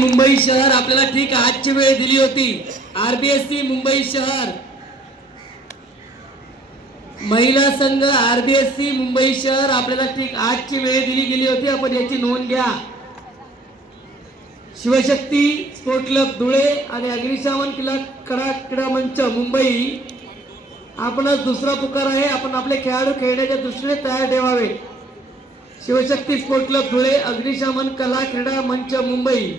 मुंबई शहर आपल्याला ठीक आजची वेळ दिली होती। आरबीएससी मुंबई शहर महिला संघ आरबीएससी मुंबई शहर आपल्याला ठीक आजची वेळ दिली गेली होती, आपण याची नोंद घ्या। शिवशक्ती स्पोर्ट क्लब धुळे आणि अग्निशमन क्रीडा मंच मुंबई आपणास दुसरा पुकार आहे। आपण आपले खेळाडू खेळण्याच्या दृष्टीने तयार ठेवावे। शिवशक्ती स्पोर्ट क्लब धुळे अग्निशमन कला क्रीडा मंच मुंबई।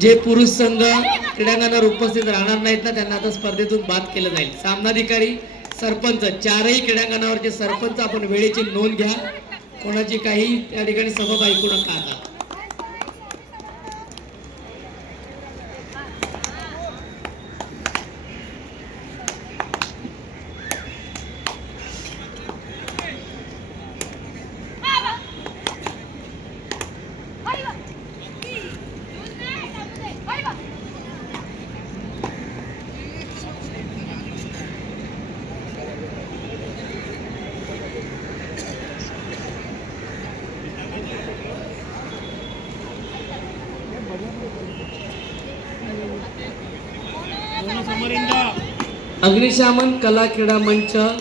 जे पुरुष संघ क्रीडांगणावर उपस्थित राहणार नाहीत ना, त्यांना आता स्पर्धेतून बाद केलं जाईल। सामनाधिकारी सरपंच चारही क्रीडांगणावरचे सरपंच आपण वेळेची नोंद घ्या। कोणाची काही त्या ठिकाणी सबब ऐकू नका। आता अग्निशमन कला क्रीडा मंच आणि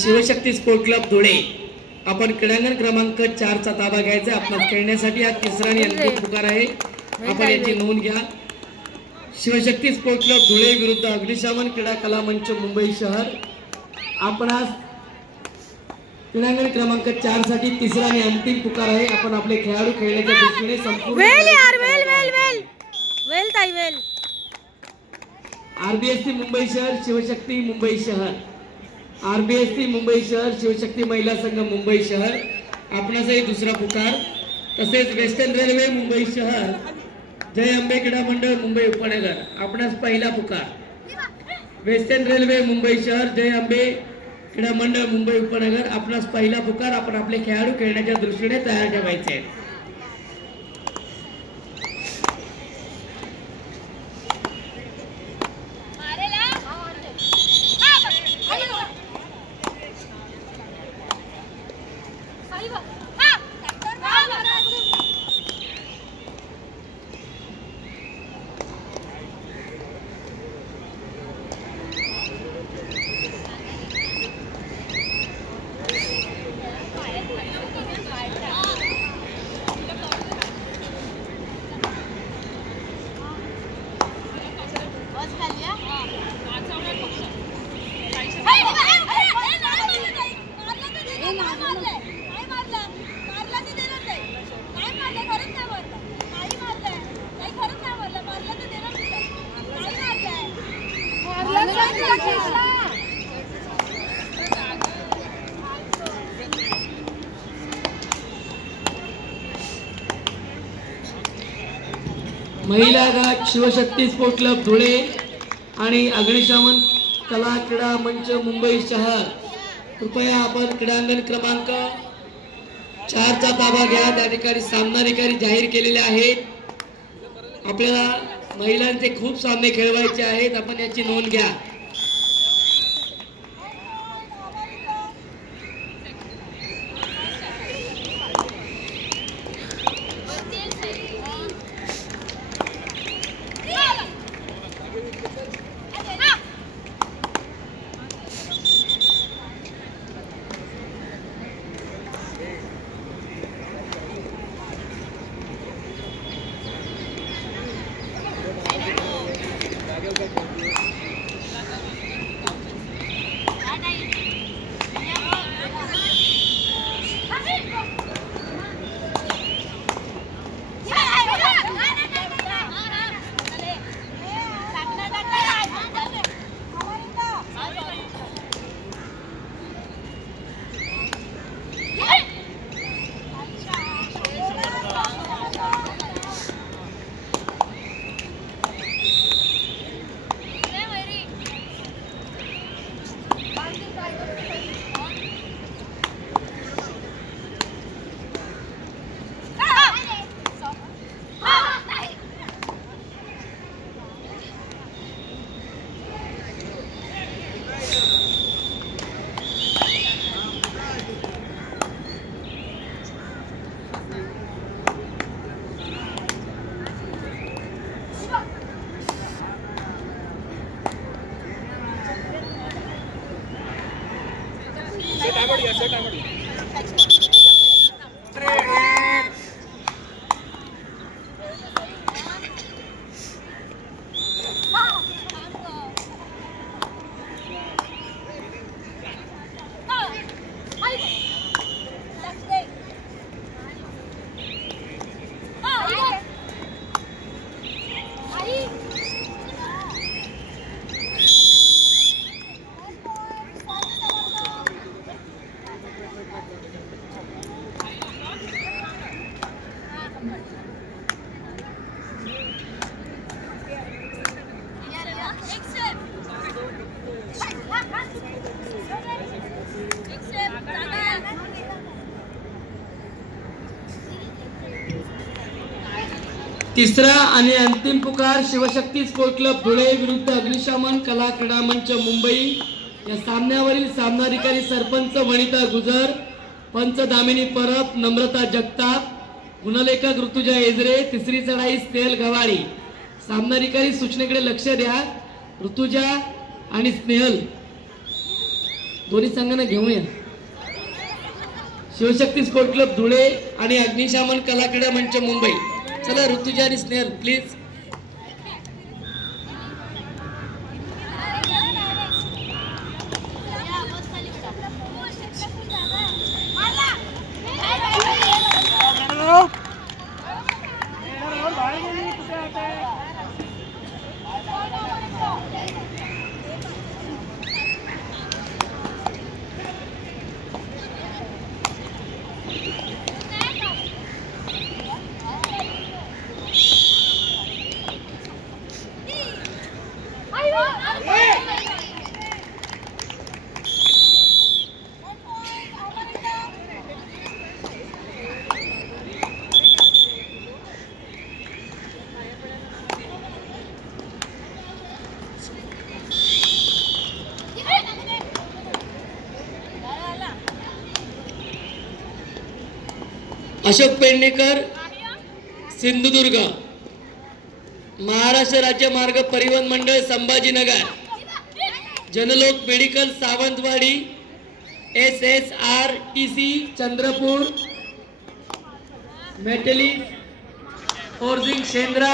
शिवशक्ती स्पोर्ट क्लब धुळे आपण क्रीडांगण क्रमांक 4 चा ताबा घ्यायचा। आपण खेळण्यासाठी हा तिसरा आणि अंतिम पुकार आहे, आपण याची नोंद घ्या। शिवशक्ती स्पोर्ट क्लब धुळे विरुद्ध अग्निशमन क्रीडा कला मंच मुंबई शहर आपण क्रीडांगण क्रमांक 4 साठी तिसरा आणि अंतिम पुकार आहे। आपण आपले खेळाडू खेळण्याच्या दृष्टीने संपूर्ण आरबीएससी मुंबई शहर शिवशक्ती मुंबई शहर आरबीएससी मुंबई शहर शिवशक्ती महिला संघ मुंबई शहर आपणासही दुसरा पुकार। तसेच वेस्टर्न रेल्वे मुंबई शहर जय अंबे क्रीडा मंडळ मुंबई उपनगर आपणास पहिला पुकार। वेस्टर्न रेल्वे मुंबई शहर जय अंबे क्रीडा मंडळ मुंबई उपनगर आपणास पहिला पुकार। आपण आपले खेळाडू खेळण्याच्या दृष्टीने तयार ठेवायचे। महिला गट शिवशक्ती स्पोर्ट क्लब धुळे आणि अग्निशमन कला क्रीडा मंच मुंबई शहर कृपया आपण क्रीडांगण क्रमांक 4 चा ताबा घ्या। त्या ठिकाणी सामनाधिकारी जाहीर केलेले आहेत। आपल्याला महिलांचे खूप सामने खेळवायचे आहेत, आपण याची नोंद घ्या। तिसरा आणि अंतिम पुकार शिवशक्ती स्पोर्ट क्लब धुळे विरुद्ध अग्निशमन कला क्रीडा मंच मुंबई। या सामन्यावरील सामनाधिकारी सरपंच वनिता गुजर, पंच दामिनी परब, नम्रता जगताप, गुणलेखक ऋतुजा एजरे, तिसरी चढाई स्नेहल गवाळी। सामनाधिकारी सूचनेकडे लक्ष द्या। ऋतुजा आणि स्नेहल दोन्ही संघांना घेऊया। शिवशक्ती स्पोर्ट क्लब धुळे आणि अग्निशमन कला क्रीडा मंच मुंबई। चला ऋतुजा आणि Snehal please. Ashok Pednekar Sindhudurg, Maharashtra Rajya Marg Parivahan Mandal Sambhajinagar, Janlok medical Sawantwadi, SSRTC Chandrapur, metallic forging Shendra,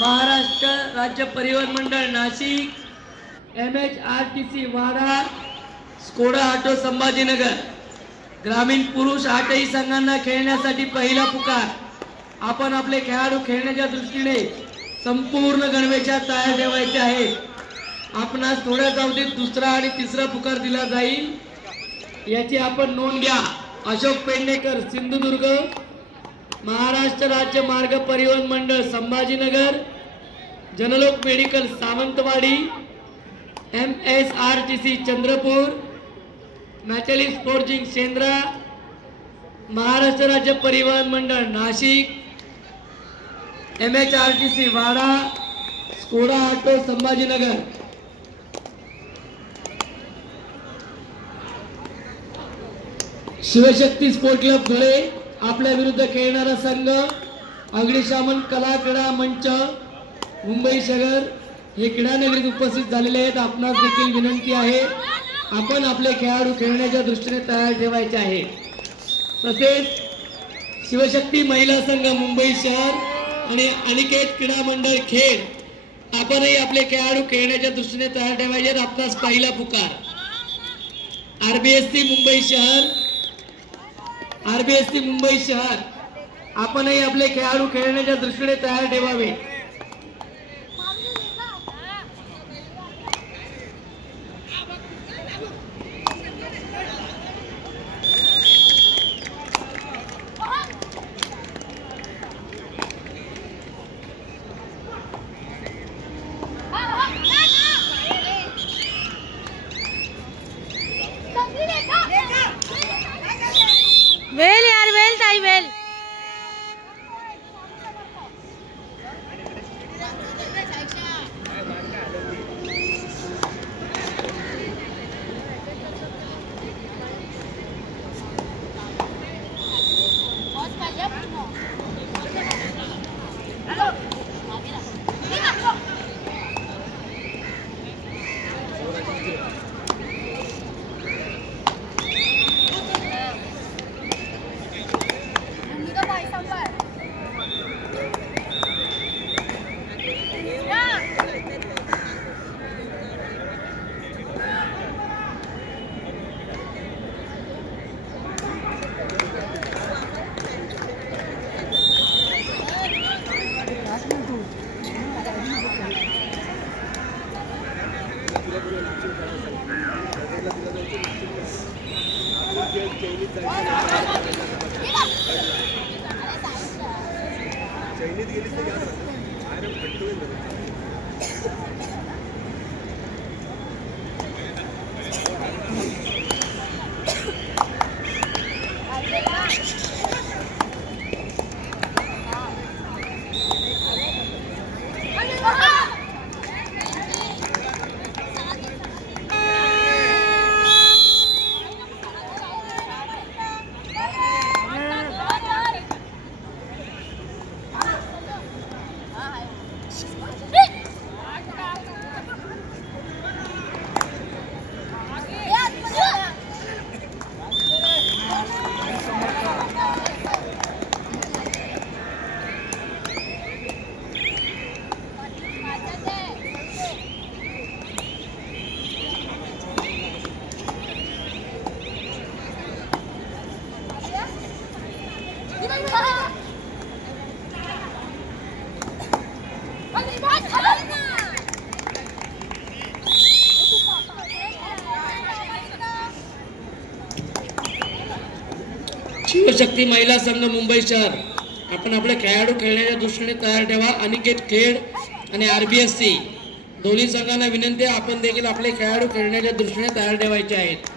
Maharashtra Rajya Parivahan Mandal Nashik, MHRTC Wada, Skoda auto Sambhajinagar. ग्रामीण पुरुष आठही संघांना खेळण्यासाठी पहिला पुकार। आपण आपले खेळाडू खेळण्याच्या दृष्टीने संपूर्ण गणवेशात तयार ठेवायचे आहेत। आपणास थोड्याच अवधीत दुसरा आणि तिसरा पुकार दिला जाईल, याची आपण नोंद घ्या। Ashok Pednekar Sindhudurg, Maharashtra Rajya Marg Parivahan Mandal Sambhajinagar, Janlok medical Sawantwadi, MSRTC Chandrapur, metallic forging Shendra, Maharashtra Rajya Parivahan Mandal Nashik, MHRTC Wada, Skoda auto Sambhajinagar. Shivshakti sport club Dhule आपल्या विरुद्ध खेळणारा संघ अग्निशमन कला क्रीडा मंच मुंबई शहर हे क्रीडानगरीत उपस्थित झालेले आहेत। आपणास देखील विनंती आहे, आपण आपले खेळाडू खेळण्याच्या दृष्टीने तयार ठेवायचे आहे। तसेच शिवशक्ती महिला संघ मुंबई शहर आणि अनिकेत क्रीडा मंडळ खेड, आपणही आपले खेळाडू खेळण्याच्या दृष्टीने तयार ठेवायचे। आपणास पहिला पुकार RBSC मुंबई शहर, RBSC मुंबई शहर, आपणही आपले खेळाडू खेळण्याच्या दृष्टीने तयार ठेवावे। वेल यार, वेल ताई वेल। शिवशक्ती महिला संघ मुंबई शहर, आपण आपले खेळाडू खेळण्याच्या दृष्टीने तयार ठेवा. अनिकेत खेड आणि RBSC दोन्ही संघांना विनंती आहे, आपण देखील आपले खेळाडू खेळण्याच्या दृष्टीने तयार ठेवायचे आहेत.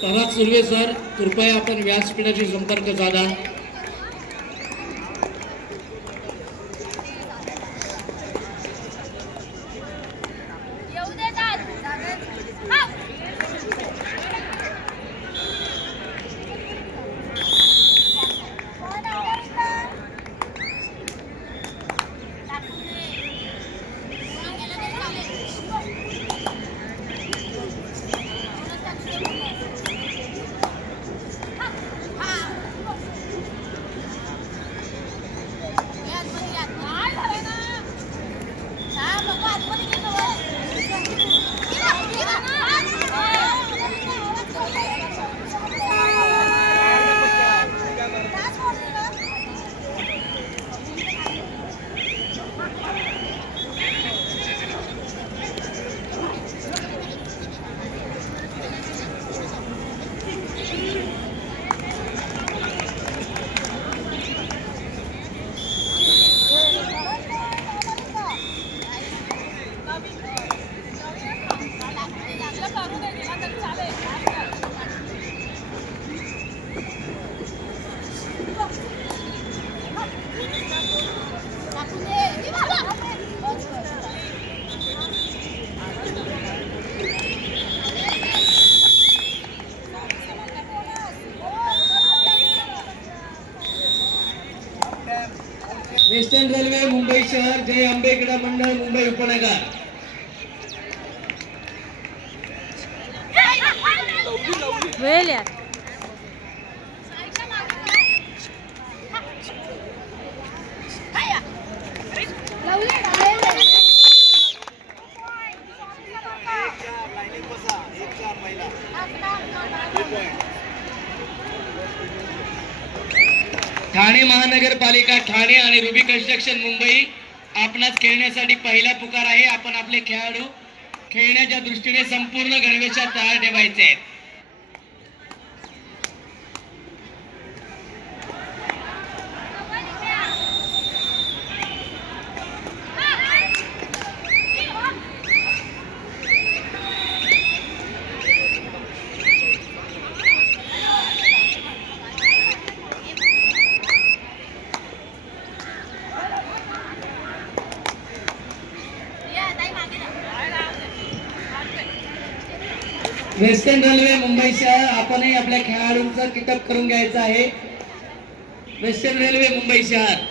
प्रभात सुर्वे सर, कृपया आपण व्यासपीठाशी संपर्क साधा. वेस्टर्न रेल्वे मुंबई शहर, जय अंबे क्रीडा मंडळ मुंबई उपनगर. ठाणे महानगरपालिका ठाणे आणि रुबी कन्स्ट्रक्शन मुंबई आपणास खेळण्यासाठी पहिला पुकार आहे. आपण आपले खेळाडू खेळण्याच्या दृष्टीने संपूर्ण गणवेशात तयार ठेवायचे आहेत. वेस्टर्न रेल्वे मुंबई शहर आपणही आपल्या खेळाडूंचा किटअप करून घ्यायचा आहे. वेस्टर्न रेल्वे मुंबई शहर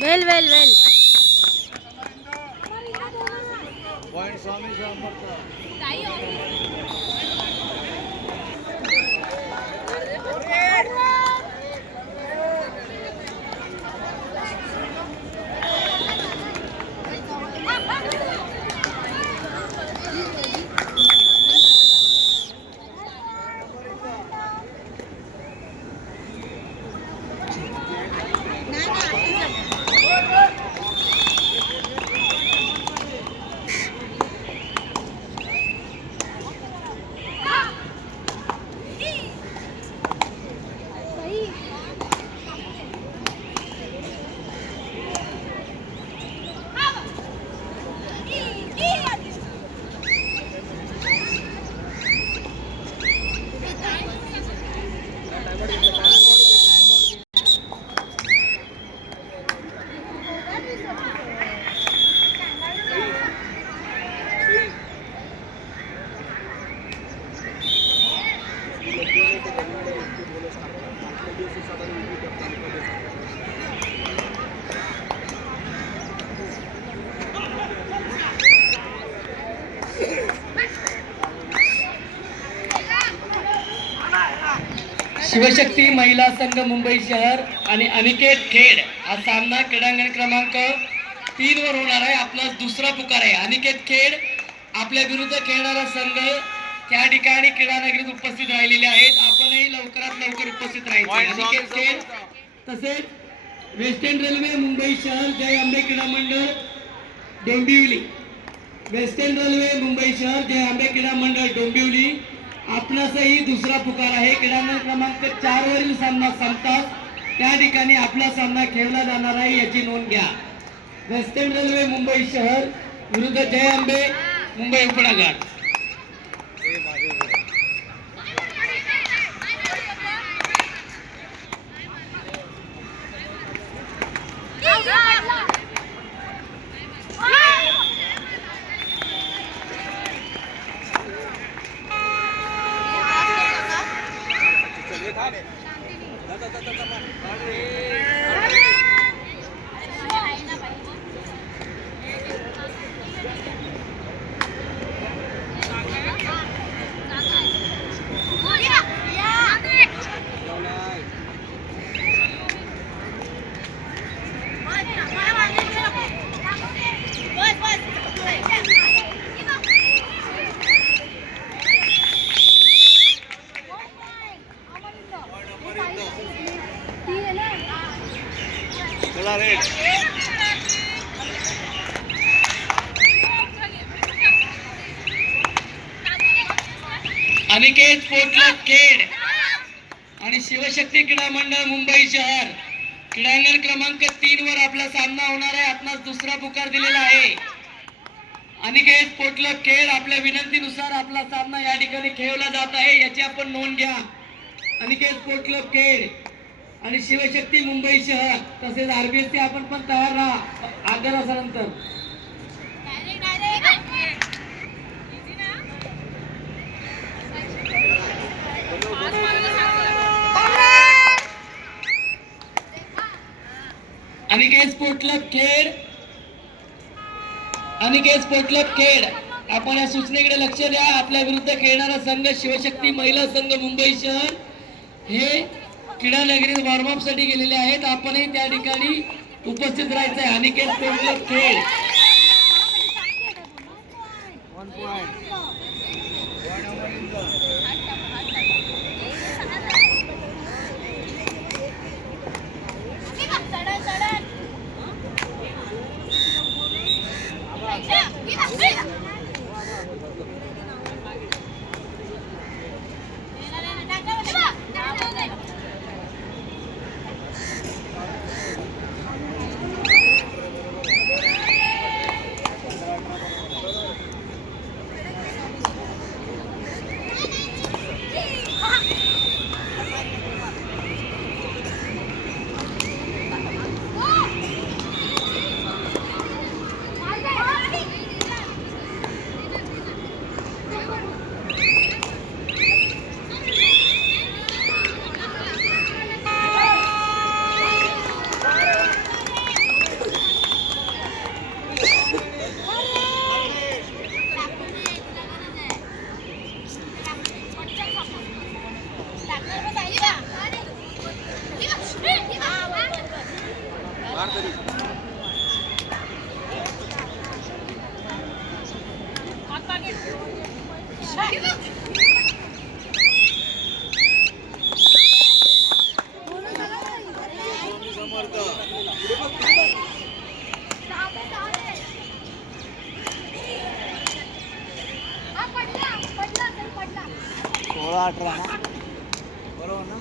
वेल वेल वेल पॉइंट स्वामी समर्थ शिवशक्ती महिला संघ मुंबई शहर आणि अनिकेत खेड हा सामना क्रीडांगण क्रमांक 3 वर होणार आहे. आपला दुसरा पुकार आहे. अनिकेत खेड आपल्या विरुद्ध खेळणारा संघ त्या ठिकाणी क्रीडा नगरीत उपस्थित राहिलेले आहेत. आपणही लवकरात लवकर उपस्थित राहायचे. अनिकेत खेड तसेच वेस्टर्न रेल्वे मुंबई शहर जय आंबे क्रीडा मंडळ डोंबिवली. वेस्टर्न रेल्वे मुंबई शहर जय आंबे क्रीडा मंडळ डोंबिवली आपणासही दुसरा पुकार आहे. क्रीडांगण क्रमांक 4 वरील सामना संपताच त्या ठिकाणी आपला सामना खेळला जाणार आहे याची नोंद घ्या. वेस्टर्न रेल्वे मुंबई शहर विरुद्ध जय आंबे मुंबई उपनगर. अनिकेत स्पोर्ट क्लब खेड आणि शिवशक्ती क्रीडा मंडळ मुंबई शहर क्रीडांगण क्रमांक 3 वर आपला सामना होणार आहे. आपणास दुसरा पुकार दिलेला आहे. अनिकेत स्पोर्ट क्लब खेड आपल्या विनंतीनुसार आपला सामना या ठिकाणी खेळवला जात आहे याची आपण नोंद घ्या. अनिकेत स्पोर्ट क्लब खेड आणि शिवशक्ती मुंबई शहर तसेच आरबीएससी आपण पण तयार राहा आग्रहानंतर. अनिकेत स्पोर्ट क्लब खेड आपण या सूचनेकडे लक्ष द्या. आपल्या विरुद्ध खेळणारा संघ शिवशक्ती महिला संघ मुंबई शहर हे क्रीडा नगरीत वॉर्मअप साठी गेलेले आहेत. आपणही त्या ठिकाणी उपस्थित राहायचं आहे. अनिकेत स्पोर्ट क्लब खेळ 1 point. Point अमरिंद. सोळा 18 ना बरोबर ना.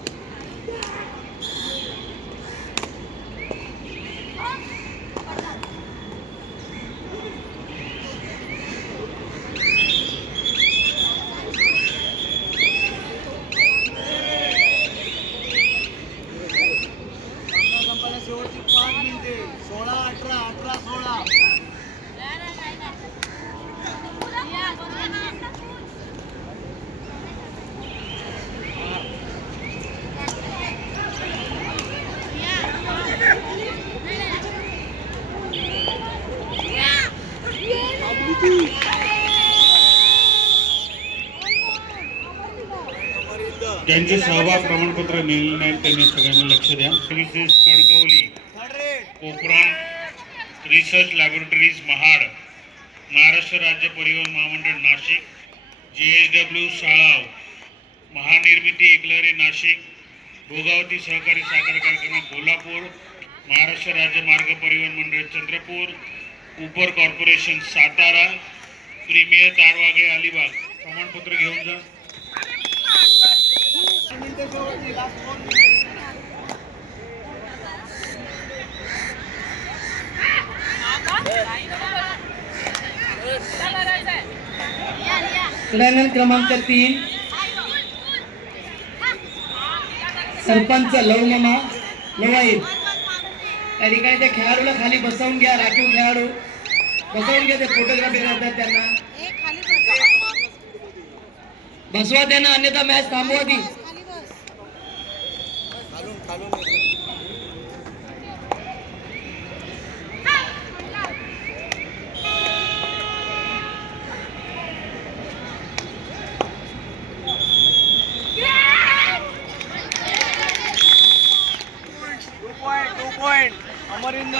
शेवटची 5 मिनिटे 16 18 18 16. ज्यांचे सहभाग प्रमाणपत्र मिळाले नाहीत त्यांनी सगळ्यांनी लक्ष द्या. Services Kankavli, Pokhran research laboratories Mahad, Maharashtra Rajya परिवहन महामंडळ नाशिक, JSW शाळाव, महानिर्मिती एकलहरे नाशिक, भोगावती सहकारी साखर कारखाना कोल्हापूर, महाराष्ट्र राज्य मार्ग परिवहन मंडळ चंद्रपूर, उपर कॉर्पोरेशन सातारा, प्रीमियर तारवागळे अलिबाग प्रमाणपत्र घेऊन जा. क्रीडांगण क्रमांक 3 सरपंच लवमामा लवाईत त्या ठिकाणी त्या खेळाडूला खाली बसवून घ्या. राखीव खेळाडू बसवून घ्या. ते फोटोग्राफी करतात त्यांना बसवा त्यांना, अन्यथा मॅच थांबवा ती. Two point Amarind.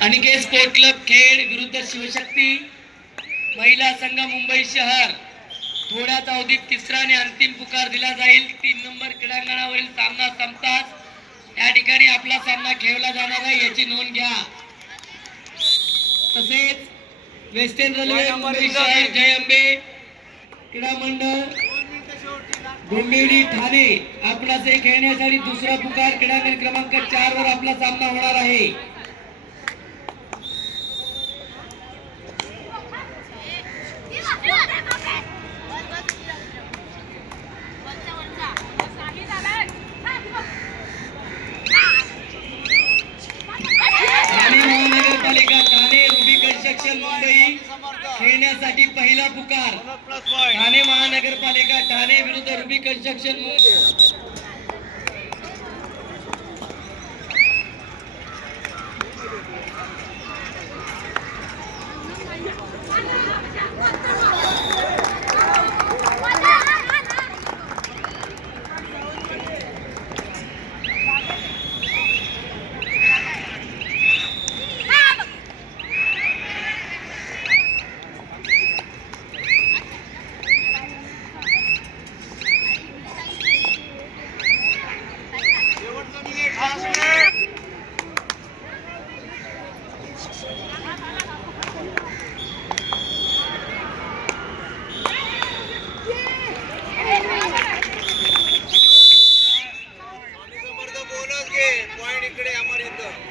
Aniket sport club Khed विरुद्ध शिवशक्ती महिला संघ मुंबई शहर. थोड्याच अवधीत तिसरा आणि अंतिम पुकार दिला जाईल. 3 नंबर क्रीडांगणावरील सामना संपताच त्या ठिकाणी आपला सामना खेळला जाणार आहे याची नोंद घ्या. तसेच वेस्टर्न रेल्वे मुंबई शहर जय अंबे क्रीडा मंडळ डोंबिवली ठाणे आपणास खेळण्यासाठी दुसरा पुकार क्रीडांगण क्रमांक 4 वर आपला सामना होणार आहे. पहिला पुकार प्लस पॉइंट ठाणे महानगरपालिका ठाणे विरुद्ध रुबी कन्स्ट्रक्शन शेवटचा minute last minute Swami Samarth bonus घे पॉइंट इकडे अमर इथं